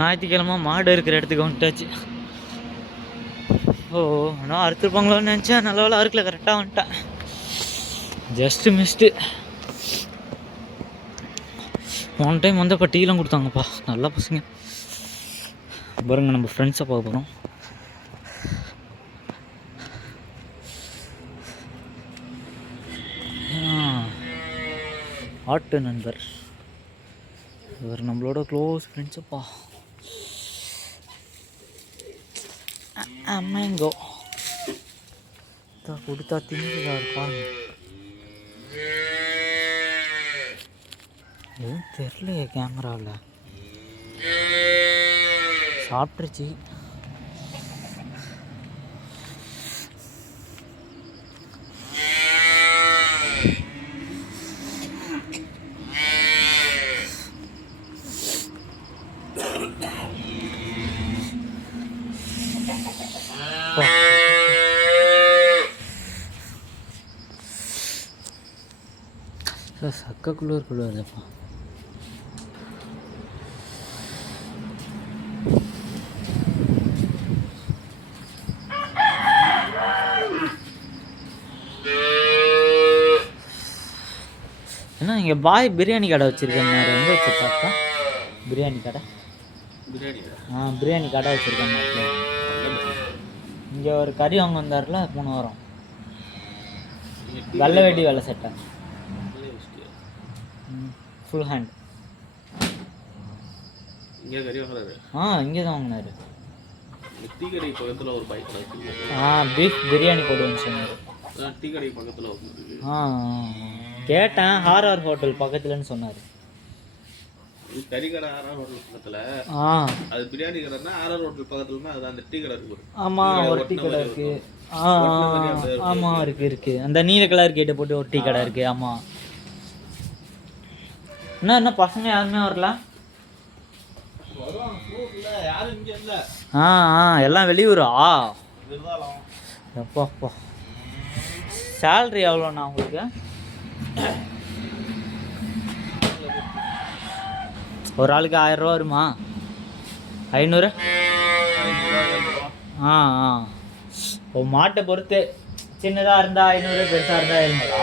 ஞாயிற்றுக்கிழமை மாடு இருக்கிற இடத்துக்கு வந்துட்டாச்சு. ஓ ஆனால் அறுத்துருப்பாங்களோன்னு நினச்சேன். நல்ல வேலை அறுக்கல, கரெக்டாக வந்துட்டேன். Just missed. ஒன் டைம் வந்தப்போ டீலாம் கொடுத்தாங்கப்பா, நல்லா பசங்க. பாருங்க நம்ம ஃப்ரெண்ட்ஸை பார்க்க போகிறோம். ஆட்டு நண்பர் இவர், நம்மளோட க்ளோஸ் ஃப்ரெண்ட்ஸப்பா. மேங்கோ கொடுத்தா திங்குதா இருப்பாங்க, எதுவும் தெரிலையே கேமராவில். சாப்பிட்ருச்சு. சக்க குளிர்ப்பா. என்ன இங்கே பாய் பிரியாணி கடை வச்சுருக்கேன். எங்கே வச்சுருக்காப்பா பிரியாணி கடை? பிரியாணி கடை வச்சுருக்கேன். இங்கே ஒரு கறி வாங்க வந்தார்ல போன வாரம், வெள்ளை வெட்டி வெள்ளை சட்டை, ஃபுல் ஹேண்ட். இங்கே கறி வாங்குறாரு? இங்கே தான் வாங்கினாரு. டீ கடை பக்கத்தில் ஒரு பைக் கடை. பீஃப் பிரியாணி போடுவேன்னு சொன்னார். டீ கடை பக்கத்தில் கேட்டேன், ஆர்ஆர் ஹோட்டல் பக்கத்துலன்னு சொன்னார். கறி கடை ஆர்ஆர் ஹோட்டல் பக்கத்தில், அது பிரியாணி கடைனா ஆர்ஆர் ஹோட்டல் பக்கத்துலன்னா அது அந்த டீ கடை இருக்கு. ஆமாம், ஒரு டீ கடை இருக்குது. ஆமாம் இருக்குது. அந்த நீல கலர் கேட்டை போட்டு ஒரு டீ கடை இருக்குது. ஆமாம். என்ன பசங்க யாருமே வரல? எல்லாம் வெளியூரா? எப்பா சேலரி எவ்வளோண்ணா உங்களுக்கு? ஒரு ஆளுக்கு 1000 ரூபா வருமா? 500? ஓ மாட்டை பொறுத்து, சின்னதாக இருந்தால் 500, பெருசாக இருந்தால் 700.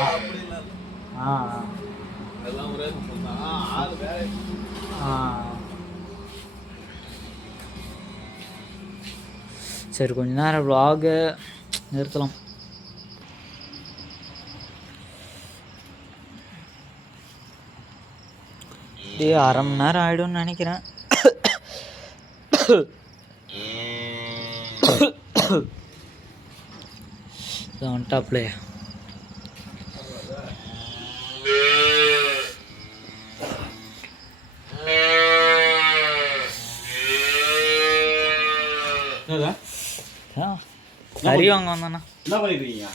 சரி, கொஞ்ச நேரம் vlog நிறுத்தலாம். அரை மணி நேரம் ஆகிடும்னு நினைக்கிறேன். வந்துட்டாப்லே. கறி வாங்க வந்தாண்ணா. என்ன பண்ணிருக்கீங்க?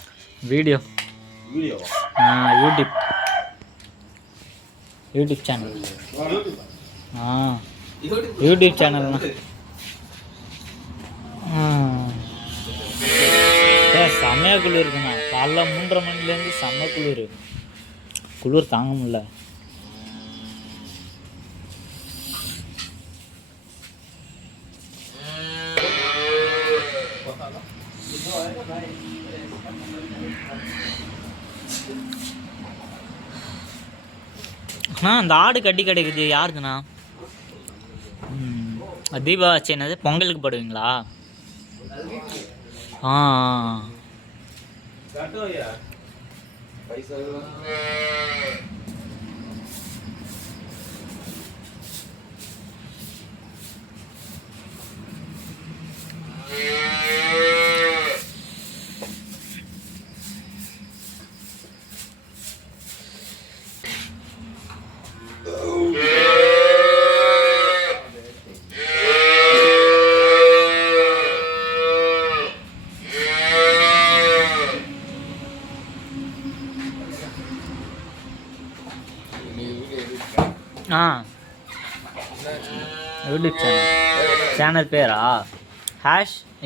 வீடியோ. YouTube channel. யூடியூப் சேனல்ண்ணா. செம்மையா குளிர் இருக்குண்ணா. காலைல 3:30 மணிலேருந்து செம்ம குளிர் தாங்க முடியல. அந்த ஆடு கட்டி கிடைக்குது யாருக்குண்ணா? தீபாவளி என்னது, பொங்கலுக்கு போடுவீங்களா? யூடியூப் சேனல் பேரா?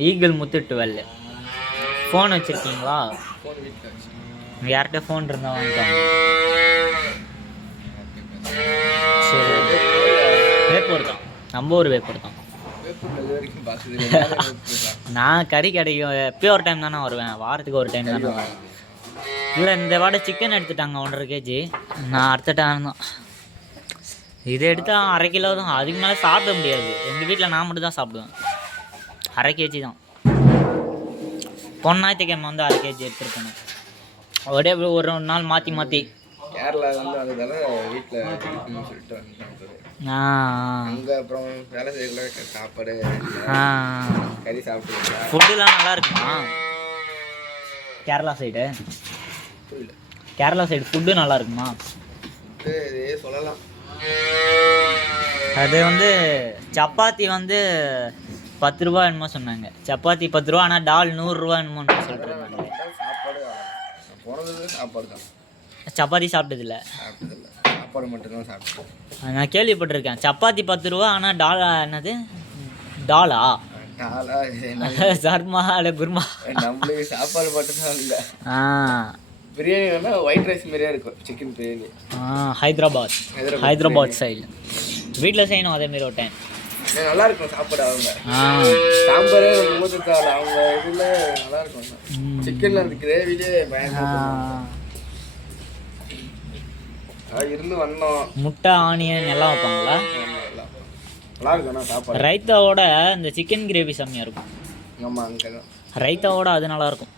#ஈகிள் முத்து 12. ஃபோன் வச்சுருக்கீங்களா? யார்கிட்ட ஃபோன் இருந்தால் வாங்கிட்டாங்க. சரி, வேப்பூர் தான், நம்ம ஊர் வேப்பூர் தான். வேப்பூர்ல இது வரைக்கும் பார்த்தது இல்லை. நான் கறி கடைக்கு எப்பயும் ஒரு டைம் தானே வருவேன், வாரத்துக்கு ஒரு டைம் தானே வருவேன். இல்லை இந்த வாடகை சிக்கன் எடுத்துட்டாங்க 1.5 கேஜி. நான் அடுத்த டைம் தான் இதை எடுத்தால் 1/2 கிலோ தான், அதுக்கு மேலே சாப்பிட முடியாது. எங்கள் வீட்டில் நான் மட்டும் தான் சாப்பிடுவேன். 1/2 கேஜி தான். ஞாயிற்றுக்கிழமை வந்து 1/2 கேஜி எடுத்துருக்கேன். அப்படியே ஒரு நாள் மாற்றி மாற்றி. கேரளா வந்து அதுதால வீட்டில் சொல்லிட்டு வந்துட்டாங்க. அங்கே அப்புறம் வேலை செய்யல சாப்பாடு கறி சாப்பிட்டு. ஃபுட்டுலாம் நல்லா இருக்குமா கேரளா சைடு? புரியல. கேரளா சைடு ஃபுட்டு நல்லா இருக்குமா? இதே சொல்லலாம். அது வந்து சப்பாத்தி வந்து 10 ரூபா என்னமோ சொன்னாங்க. சப்பாத்தி 10 ரூபா, ஆனால் டால் 100 ரூபா என்னமோ சொல்கிறாங்க. சாப்பாடு போனது சாப்பாடு தான். சப்பாத்தி சாப்பிட்டதில்ல. சாப்பாடு மட்டும்தான் சாப்பிட்டேன். நான் கேள்விப்பட்டிருக்கேன் சப்பாத்தி 10 ரூபா, ஆனால் டாலா என்னது டாலா சர்மா இல்லை குர்மா. நம்மளுக்கு சாப்பாடு மட்டும்தான் இல்லை. ஆ பிரியாணி வேணால் ஒயிட் ரைஸ் மாதிரியே இருக்கும். சிக்கன் பிரியாணி. ஹைதராபாத் சைடு வீட்டில் செய்யணும் அதேமாரி ஒரு டைம். நல்லா இருக்கும் சாப்பாடு. அவங்க சாம்பார் மூத்தத்தாள் அவங்க இதில் நல்லா இருக்கும். சிக்கனில் அந்த கிரேவிலே பயங்கரம் இருந்து வந்தோம். முட்டை ஆனியன் எல்லாம் வைப்பாங்களா? நல்லா இருக்கும் சாப்பாடு. ரைத்தாவோட இந்த சிக்கன் கிரேவி செம்மையாக இருக்கும். ஆமாம் அங்கே தான் ரைத்தாவோட அது நல்லாயிருக்கும்.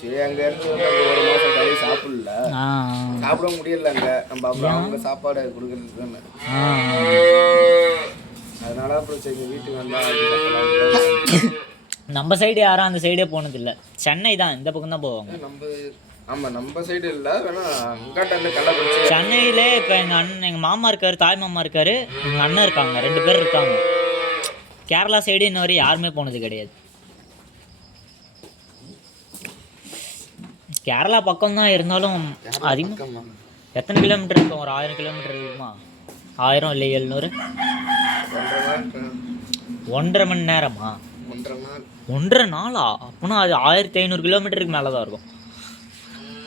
சரி அங்கே இருந்து ஒரு மாதம் கறி சாப்பிட முடியல அங்கே. நம்ம அப்புறம் அவங்க சாப்பாடு கொடுக்குறது தானே. அதனால அப்புறம் சரி வீட்டுக்கு வந்தால் நம்ம சைடு யாரும் அந்த சைடே போனதில்லை. சென்னை தான் இந்த பக்கம் தான் போவாங்க. நம்ம சைடு இல்லை வேணா அங்காட்ட கள்ளக்குறிச்சி. சென்னையிலே இப்போ எங்கள் மாமா இருக்காரு, தாய் மாமா இருக்காரு, எங்கள் அண்ணன் இருக்காங்க, 2 பேர் இருக்காங்க. கேரளா சைடு இன்ன வரை யாருமே போனது கிடையாது. கேரளா பக்கம் தான் இருந்தாலும் அதிகமாக எத்தனை கிலோமீட்டர் இருக்கும்? ஒரு 1000 கிலோமீட்டர் இருக்குமா? 1000 இல்லை 700. 1.5 மணி நேரமா? 1.5 நாளா? அப்படின்னா அது 1500 கிலோமீட்டருக்கு மேலே தான் இருக்கும்.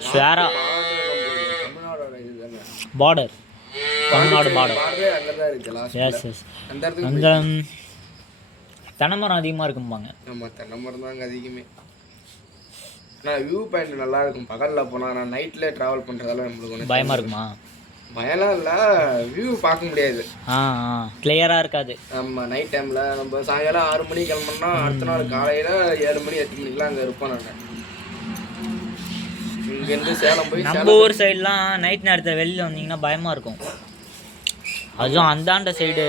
ஷேரா border, Tamil Nadu border. Yes yes. அந்த தென்னைமரம் அதிகமாக இருக்கும்பாங்க. ஆமாம் தென்னைமரம் தாங்க அதிகமே. ஆனால் வியூ பாயிண்ட் நல்லா இருக்கும் பகலில் போனால். நான் நைட்டில் ட்ராவல் பண்ணுறதால நம்மளுக்கு ஒன்று பயமாக இருக்குமா? பயம்லாம் இல்லை, வியூ பார்க்க முடியாது. கிளியராக இருக்காது. ஆமாம் நைட் டைமில் நம்ம சாயங்காலம் 6 மணிக்கு கிளம்புனா அடுத்த நாள் காலையில் 7 மணி 8 மணிக்கெலாம் அங்கே இருப்போம். நான் இங்கேருந்து சேலம் போய் நம்ம ஊர் சைட்லாம் நைட் நேரத்தில் வெளியில் வந்தீங்கன்னா பயமாக இருக்கும். அதுவும் அந்தாண்ட சைடு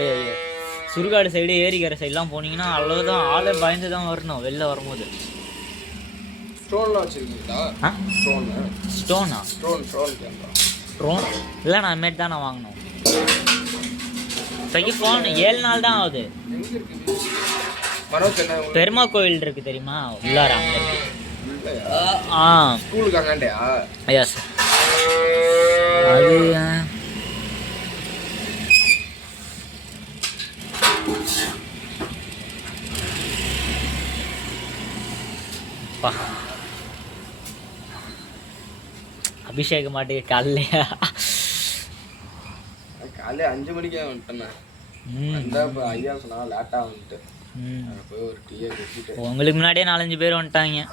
சுடுகாடு சைடு ஏரிக்கிற சைட்லாம் போனீங்கன்னா அவ்வளோதான், ஆளை பயந்து தான் வரணும் வெளில வரும்போது. ஸ்டோன்லாம் வச்சுருக்கீங்களா? ஸ்டோனா? ஸ்டோன் இல்லை, நான் இனிமேட்டு தான் நான் வாங்கினோம். இப்போக்கி ஃபோன் 7 நாள் தான் ஆகுது. பெருமா கோவில் இருக்குது தெரியுமா? உள்ளார அங்கே இருக்கு. ஸ்கூலுக்கு அங்காண்டியா? எஸ். அது அபிஷேக மாட்டேங்க காலையிலையா? காலையில் 5 மணிக்கே வந்துட்டேண்ணா. இப்போ ஐயா சொன்னா லேட்டாக வந்துட்டு போய் ஒரு டீயை குடிச்சிட்டு. உங்களுக்கு முன்னாடியே 4-5 பேர் வந்துட்டாங்க.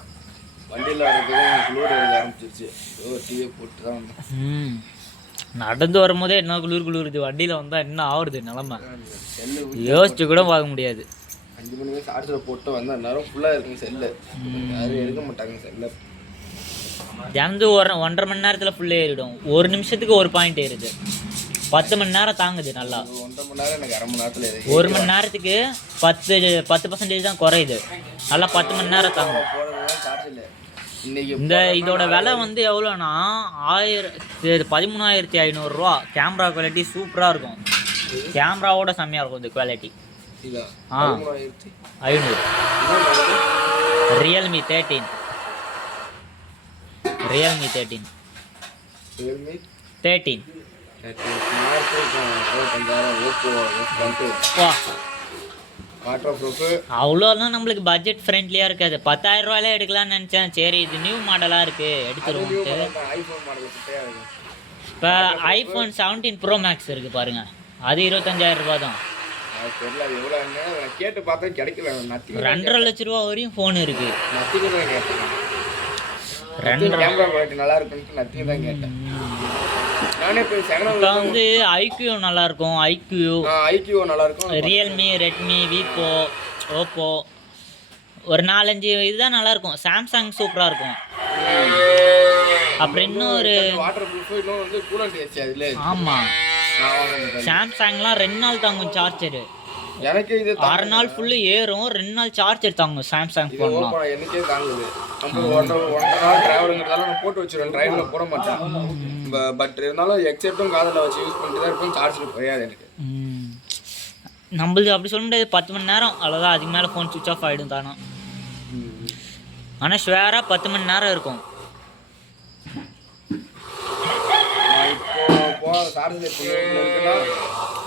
வண்டியில் வரதுக்கு குளிர் எடுக்க ஆரம்பிச்சிருச்சு. ஒரு டீயை போட்டு தான் வந்தேன். நடந்து வரும்போதே என்ன குளிருது, வண்டியில் வந்தால் என்ன ஆகுறது நிலமை யோசிச்சு கூட பார்க்க முடியாது. 5 மணிக்கு சார்ஜில் போட்டு வந்தால் நேரம் ஃபுல்லாக இருக்குங்க செல்லு. யாரும் எடுக்க மாட்டாங்க செல்லை. தினந்து 1.5 மணி நேரத்தில் ஃபுல்லாக ஏறிடும். 1 நிமிஷத்துக்கு 1 பாயிண்ட் ஏறுது. 10 மணி நேரம் தாங்குது நல்லா. 1.5 மணி நேரம் எனக்கு 1/2 மணி நேரத்தில் ஏறி 1 மணி நேரத்துக்கு 10% தான் குறையுது. நல்லா 10 மணி நேரம் தாங்கும். இந்த இதோட விலை வந்து எவ்வளோனா 13,500 ரூபா. கேமரா குவாலிட்டி சூப்பராக இருக்கும். கேமராவோட செம்மையாக இருக்கும் இந்த குவாலிட்டி. 500. ரியல்மி 13. அவ்வளோலாம் நம்மளுக்கு பட்ஜெட் ஃப்ரெண்ட்லியாக இருக்காது. 10,000 ரூபாயிலே எடுக்கலாம்னு நினச்சேன். சரி இது நியூ மாடலாக இருக்குது எடுத்துருவோம்ட்டு. இப்போ iPhone 17 Pro Max இருக்குது பாருங்கள். அது 25,000 ரூபா தான். அது தெரியல அது எவ்வளோன்னு நான் கேட்டு பார்த்தேன் கிடைக்கல. நத்திங் 2.5 லட்ச ரூபா வரையும் ஃபோன் இருக்கு. நத்திங் தான் கேட்டேன். 2.5 கேமரா குவாலிட்டி நல்லா இருக்குன்னு நத்திங் தான் கேட்டேன். நானே இப்போ இப்போ வந்து ஐக்யூ நல்லா இருக்கும். ஐக்யூ நல்லா இருக்கும். ரியல்மி, ரெட்மி, விவோ, ஓப்போ ஒரு 4-5 இதுதான் நல்லா இருக்கும். சாம்சங் சூப்பராக இருக்கும். அப்புறம் இன்னொரு வாட்டர் ப்ரூஃப் இன்னும் வந்து கூலண்ட் ஏசி அதில். ஆமாம், நான் வாங்க சாம்சங்லாம் 2 நாள் தாங்கும் சார்ஜரு. எனக்கு இது 6 நாள் ஃபுல்லு ஏறும், 2 நாள் சார்ஜர் தாங்கும் சாம்சங் ஃபோன்லாம். எனக்கே தாங்குது. நம்ம ஒன்றரை நாள் ட்ராவலுங்கிறதால நான் போட்டு வச்சிருவேன், ட்ரைவில் போட மாட்டேன். பட் இருந்தாலும் எக்ஸெப்டும் காதில் வச்சு யூஸ் பண்ணிட்டு தான் இருப்பேன். சார்ஜர் குறையாது எனக்கு. நம்மளுது அப்படி சொல்ல முடியாது. 10 மணி நேரம் அவ்வளோதான். அதுக்கு மேலே ஃபோன் சுவிச் ஆஃப் ஆகிடும் தானே. ஆனால் ஷுவராக 10 மணி நேரம் இருக்கும். இப்போ சார்ஜர் இருக்குன்னா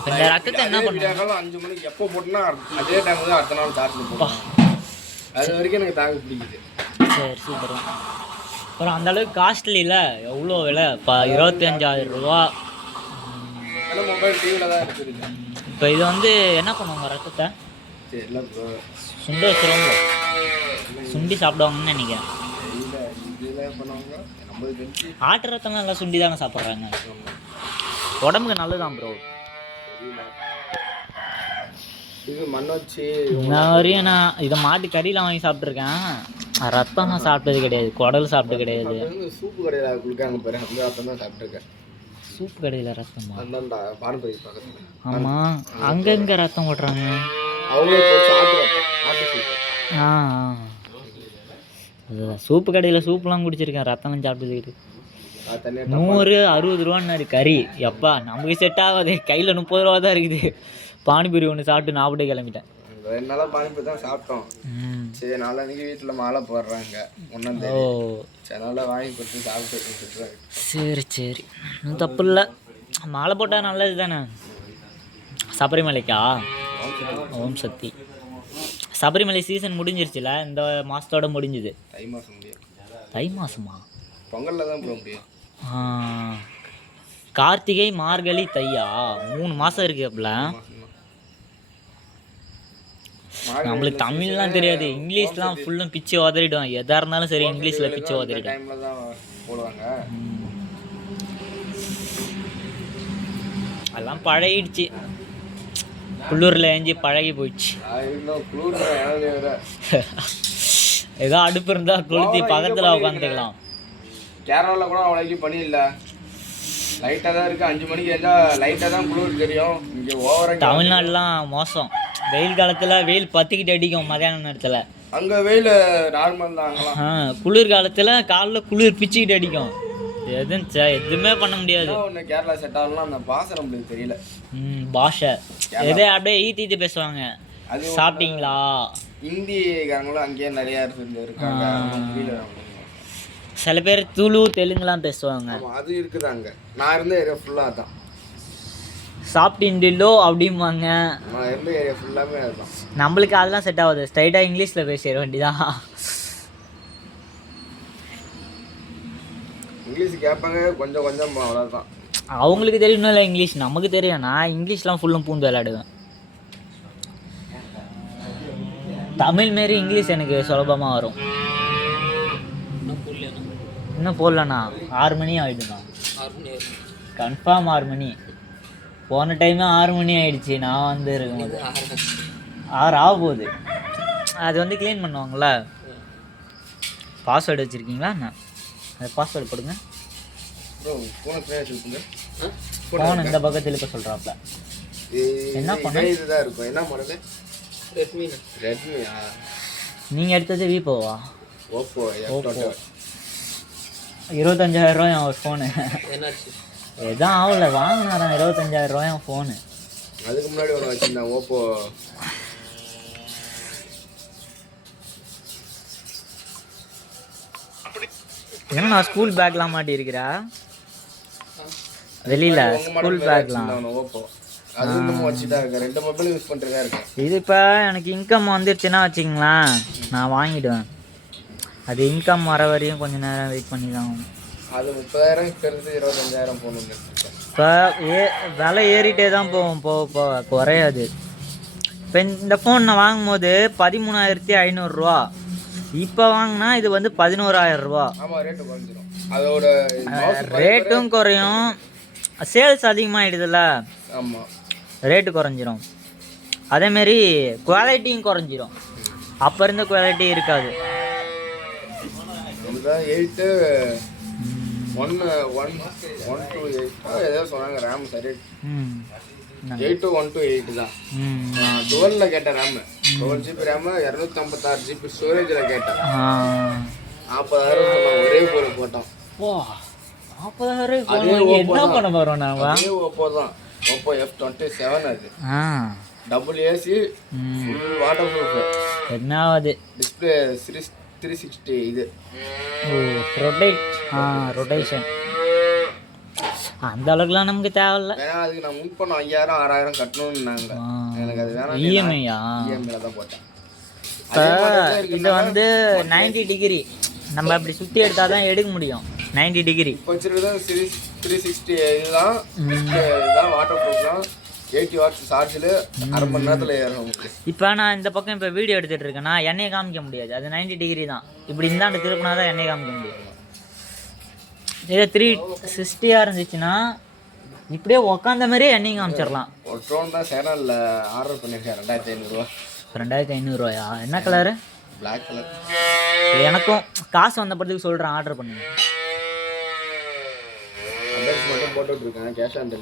இந்த ரத்தத்தை என்ன பண்ணுவாங்க? 5 மணிக்கு எப்போ போட்டோன்னா அதே டைம் தான் அடுத்த நாள் சார்ஜ் போட்டோம். அது வரைக்கும் எனக்கு தாங்க பிடிக்குது. சரி, சூப்பர். அப்புறம் அந்தளவுக்கு காஸ்ட்லி இல்லை. எவ்வளோ விலை? 25,000 ரூபா. ஆனால் மொபைல் டிவியில் தான் இருக்குது. இப்போ இது வந்து என்ன பண்ணுவாங்க? ரத்தத்தை சுண்ட வச்சுருவாங்க, சுண்டி சாப்பிடுவாங்கன்னு நினைக்கிறேன். ஆட்டு ரத்தம்லாம் எல்லாம் சுண்டி தாங்க சாப்பிட்றாங்க. உடம்புக்கு நல்லதுதான் ப்ரோ. இது மண் வச்சு நான் வரையும் நான் இதை மாட்டு கறியில் வாங்கி சாப்பிட்ருக்கேன். ரத்தம் நான் சாப்பிட்டது கிடையாது, குடல் சாப்பிட்டு கிடையாது. சூப்பு கடையில் கொடுக்காங்க பாரு, அந்த ரத்தம் தான் சாப்பிட்ருக்கேன். சூப்பு கடையில் ரத்தமா? அந்தாண்டா பாரம்பரிய பக்கத்தில். ஆமாம், அங்கங்கே ரத்தம் ஓட்டுறாங்க. சூப்பு கடையில் சூப்புலாம் குடிச்சிருக்கேன், ரத்தம்லாம் சாப்பிட்டது. 160 ரூபான்னாரு கறி. எப்பா நமக்கு செட் ஆகாது. கையில் 30 ரூபா தான் இருக்குது. பானிபூரி ஒன்று சாப்பிட்டு நான் அப்படியே கிளம்பிட்டேன். 2 நாளாக பானிபூரி தான் சாப்பிட்டோம். சரி, நாளைக்கு வீட்டில் மாலை போடுறாங்க 1 தேதி. சரி, நல்லா வாங்கி கொடுத்து சாப்பிட்டு. சரி சரி, தப்பு இல்லை. மாலை போட்டால் நல்லது தானே. சபரிமலைக்கா? ஓம் சக்தி. சபரிமலை சீசன் முடிஞ்சிருச்சுல, இந்த மாதத்தோட முடிஞ்சுது. தை மாதம் முடியும். தை மாதமா? பொங்கலில் தான் போக முடியும். கார்த்திகை, மார்கழி, தையா? 3 மாதம் இருக்கு. அப்பல நம்மளுக்கு தமிழ்லாம் தெரியாது, இங்கிலீஷ்லாம் ஃபுல்லும் பிச்சு உதறிடும். எதாக இருந்தாலும் சரி இங்கிலீஷில் பிச்சு உதறிடும். அதெல்லாம் பழகிடுச்சு. குளூரில் ஏஞ்சி பழகி போயிடுச்சு. ஏதோ அடுப்பு இருந்தால் கொளுத்தி பக்கத்தில் உட்காந்துக்கலாம். கேரளாவில் கூட அவ்வளோக்கு பனி இல்லை, லைட்டாக தான் இருக்குது. 5 மணிக்கு இருந்தால் லைட்டாக தான் குளிர் தெரியும். இங்கே ஓவராக தமிழ்நாடுலாம் மோசம். வெயில் காலத்தில் வெயில் பற்றிக்கிட்டு அடிக்கும் மதியான நேரத்தில். அங்கே வெயில் நார்மல் தான். குளிர் காலத்தில் காலைல குளிர் பிச்சுக்கிட்டு அடிக்கும். எதுவுமே பண்ண முடியாது. ஒன்று கேரளா செட் ஆகலாம், அந்த பாஷை நம்மளுக்கு தெரியல. பாஷை எதே அப்படியே ஈத்தி பேசுவாங்க. அது சாப்பிட்டீங்களா? ஹிந்திக்காரங்களும் அங்கேயே நிறையா இருக்காங்க. சில பேர் துளு தெலுங்குலாம் பேசுவாங்க. அது இருக்குது அங்கே. நான் இருந்த ஏரியா ஃபுல்லாக தான். சாப்பிட்டீங்களோ அப்படிம்பாங்க. நான் இருந்த ஏரியா ஃபுல்லாமே அதுதான். நம்மளுக்கு அதெல்லாம் செட் ஆகுது. ஸ்ட்ரைட்டாக இங்கிலீஷில் பேசிட வேண்டியதான். இங்கிலீஷ் கேட்பாங்க கொஞ்சம் கொஞ்சம், அவ்வளோதான். அவங்களுக்கு தெரியணும் இல்லை இங்கிலீஷ், நமக்கு தெரியும். நான் இங்கிலீஷ்லாம் ஃபுல்லும் பூந்து விளையாடுவேன். தமிழ் மாரி இங்கிலீஷ் எனக்கு சுலபமாக வரும். இன்னும் போடலண்ணா, 6 மணி ஆகிடுண்ணா. கன்ஃபார்ம் 6 மணி. போன டைமே 6 மணி ஆகிடுச்சு. நான் வந்து இருக்கும்போது 6 ஆக போகுது. அது வந்து க்ளீன் பண்ணுவாங்கள. பாஸ்வேர்டு வச்சுருக்கீங்களா என்ன? அது பாஸ்வேர்டு போடுங்க. ஃபோன் இந்த பக்கத்தில் இப்போ சொல்கிறாப்ல. என்ன பண்ண இதுதான் இருக்கும். என்ன மாடலு? ரெட்மியா? நீங்கள் எடுத்தது விவோவா? ஓப்போ. 25,000 ரூபாய் ஒரு ஃபோனு. எதான் ஆகல, வாங்கினாரான் 25,000 ரூபாய் ஃபோனு. அதுக்கு முன்னாடி ஒன்று வச்சுருந்தேன், ஓப்போ. ஏன்னா நான் ஸ்கூல் பேக்லாம் மாட்டி இருக்கிறா வெளியில். ஸ்கூல் பேக்லாம் ஓப்போ அது இன்னும் வச்சுட்டா இருக்கேன். 2 மொபைல் யூஸ் பண்ணிட்டு இருக்கேன். இது இப்போ எனக்கு இன்கம் வந்துருச்சுன்னா வச்சுங்களேன், நான் வாங்கிடுவேன். அது இன்கம் வர வரையும் கொஞ்சம் நேரம் வெயிட் பண்ணி தான். அது 30,000 பெருசு 25,000 போகணும்னு. இப்போ விலை ஏறிட்டே தான் போகும், போக போக குறையாது. இப்போ இந்த ஃபோன் நான் வாங்கும்போது 13,500 இப்போ வாங்கினா இது வந்து 11,000. ஆமாம், ரேட்டு குறைஞ்சிரும். அதோட ரேட்டும் குறையும், சேல்ஸ் அதிகமாகிடுதுல்ல. ஆமாம், ரேட்டு குறைஞ்சிரும். அதேமாரி குவாலிட்டியும் குறைஞ்சிரும். அப்போ இருந்த குவாலிட்டி இருக்காது. இதுதான் 8/1/128 ஏதோ சொன்னாங்க. ரேம் சரி 8/128 தான். 12 கேட்டேன். ரேமு 12 GB ரேமு 256 GB ஸ்டோரேஜில் கேட்டேன். 40,000 சொன்னாங்க. ஒரே பொருள் போட்டோம். 40,000 என்ன பண்ண போகிறோம் நான்? அதே ஓப்போ தான், ஓப்போ F27. அது double AC, full water proof. என்ன ஆகுது? டிஸ்பிளே 360 இது. ரொட்டேஷன் அந்த அளவுக்குலாம் நமக்கு தேவையில்ல. ஏன்னா அதுக்கு நான் முன் பண்ண 5,000 6,000 கட்டணும்னாங்க. எனக்கு அது வேணாம். இஎம்ஐயா? இஎம்ஐல தான் போட்டேன். இது வந்து 90 டிகிரி நம்ம அப்படி சுற்றி எடுத்தால் தான் எடுக்க முடியும். 90 டிகிரி இப்போ வச்சுருக்கிறது 360 இதுதான். இதுதான் வாட்டர் ப்ரூஃப் தான். 80 வாட்ஸ் சார்ஜில் அரை மணி நேரத்தில் ஏறும். இப்போ நான் இந்த பக்கம் இப்போ வீடியோ எடுத்துகிட்டு இருக்கேன்னா எண்ணெயை காமிக்க முடியாது. அது 90 டிகிரி தான். இப்படி இந்தாண்டு திருப்பினா தான் எண்ணெயை காமிக்க முடியும். இதே 360 இருந்துச்சுன்னா இப்படியே உக்காந்த மாதிரியே எண்ணெயை காமிச்சிடலாம். ஒரு ட்ரோன் தான் சேனலில் ஆர்டர் பண்ணியிருக்கேன். 2,500. 2,500 என்ன கலரு? Black colour. எனக்கும் காசு வந்த படத்துக்கு சொல்கிறேன், ஆர்டர் பண்ணுங்க. அட்ரஸ் மட்டும் போட்டுட்ருக்கேன். Cash on